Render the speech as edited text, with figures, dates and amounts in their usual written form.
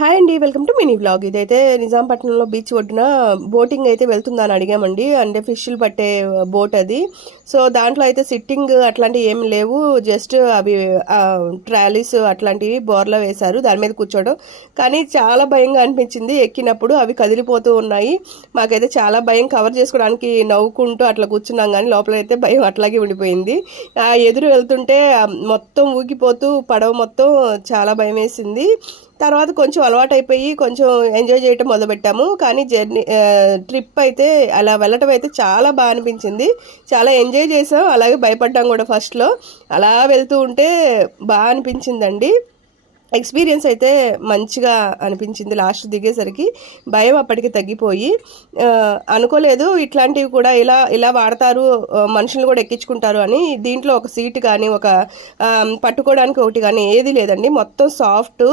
Hi అండి, welcome to mini vlog. ఇదైతే నిజాంపట్నంలో beach ఒడ్డున బోటింగ్ అయితే వెళ్తుందని అడిగామండి. అంటే ఫిష్లు పట్టే బోట్ అది. సో దాంట్లో అయితే సిట్టింగ్ అట్లాంటివి ఏమి లేవు. జస్ట్ అవి ట్రాలీస్ అట్లాంటివి బోర్లో వేశారు, దాని మీద కూర్చోవడం. కానీ చాలా భయంగా అనిపించింది ఎక్కినప్పుడు. అవి కదిలిపోతూ ఉన్నాయి. మాకైతే చాలా భయం. కవర్ చేసుకోవడానికి నవ్వుకుంటూ అట్లా కూర్చున్నాం, కానీ లోపల అయితే భయం అట్లాగే ఉండిపోయింది. ఎదురు వెళ్తుంటే మొత్తం ఊగిపోతూ పడవ మొత్తం చాలా భయం వేసింది. తర్వాత కొంచెం అలవాటైపోయి కొంచెం ఎంజాయ్ చేయటం మొదలుపెట్టాము. కానీ ట్రిప్ అయితే అలా వెళ్ళటం అయితే చాలా బాగా అనిపించింది. చాలా ఎంజాయ్ చేసాం, అలాగే భయపడ్డాం కూడా ఫస్ట్లో. అలా వెళ్తూ ఉంటే బాగా అనిపించిందండి. ఎక్స్పీరియన్స్ అయితే మంచిగా అనిపించింది. లాస్ట్ దిగేసరికి భయం అప్పటికి తగ్గిపోయి, అనుకోలేదు ఇట్లాంటివి కూడా ఇలా ఇలా వాడతారు, మనుషులు కూడా ఎక్కించుకుంటారు అని. దీంట్లో ఒక సీట్ కానీ ఒక పట్టుకోవడానికి ఒకటి కానీ ఏది లేదండి. మొత్తం సాఫ్ట్